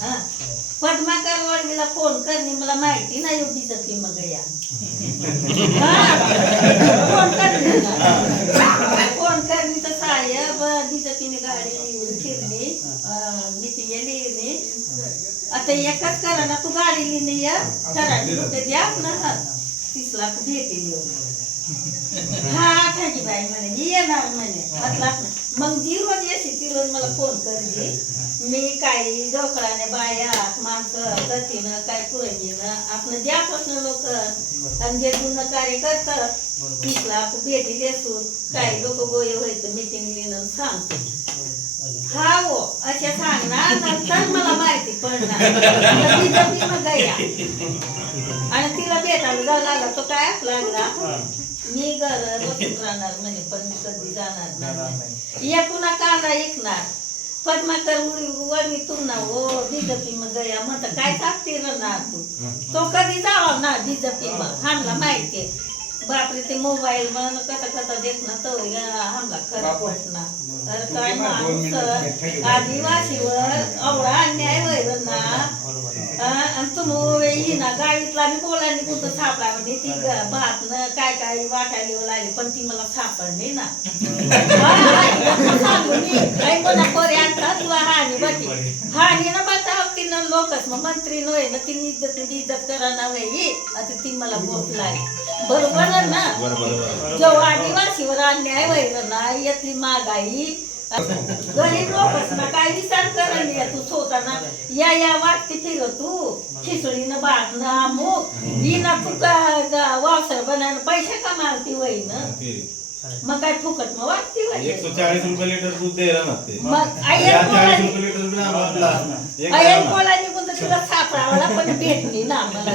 हा. पद्माकर वडीला फोन करणे मला माहिती नाही एवढी जपी मग या. फोन करणे फोन करणे तर साहेब दिसतीने गाडी फिरली. मिटिंग लिहिणे आता एकच करा ना तू गाडी लिहिणे या. करा. द्या आपला. तीस लाख भेटेल हा ठाकी बाई म्हणे. मी येणार म्हणे. मग जी रोज येते ती रोज मला फोन करते मी काही जोकळाने बायात माणसं गतीनं काय पुरंगीनं आपण ज्यापासून लोक आणि जे जुनं कार्य करतात तिथला भेटी देसून काही लोक गोये व्हायचं मिटिंग लिहिणं सांगतो. हा हो अशा सांगणार नंतर मला माहिती पडणार. आणि तिला भेटायला जाऊ लागला तो काय लागला? मी घर बसून राहणार म्हणे पण मी कधी जाणार नाही. एकूणा कांदा ऐकणार. पद्माकर वळवी तू ना हो बीजपी मग गया म्हणत काय टाकते राहणार तू? तो कधी जावा ना बीजपी मग हाणला माहितीये बापरे ते मोबाईल म्हण कथा कथा देत ना तो हमला खरं पटणार तर काय माणूस आदिवासीवर एवढा अन्याय होईल ना आणि तुम्ही येई ना गाडीतला मी बोलायला कुठं सापडा म्हणजे ती भात न काय काय वाटायला लागली पण ती मला सापडली ना. काही कोणा बटी हानी ना बचाव तिनं लोकच मग मंत्री नव्हे ना तिने इज्जत इज्जत करा ना वेळी आता ती मला बोट लागली. बरोबर आहे ना? जेव्हा आदिवासीवर अन्याय व्हायला ना यातली महागाई गरीब लोकच ना काय विचार करण तू स्वतःना. या या वाटते फिर तू. खिचडीनं बागणं अमुक. हिनं तू का वावसर बनायला पैसे कमालती वय ना. मग काय फुकट? मग वाटते एकशे चाळीस रुपये लिटर दूध द्यायला लागते मग या एक चाळीस रुपये लिटर दूध एक द्यायला एक पोळा निघून तर तिला सापडावला पण भेटली ना मला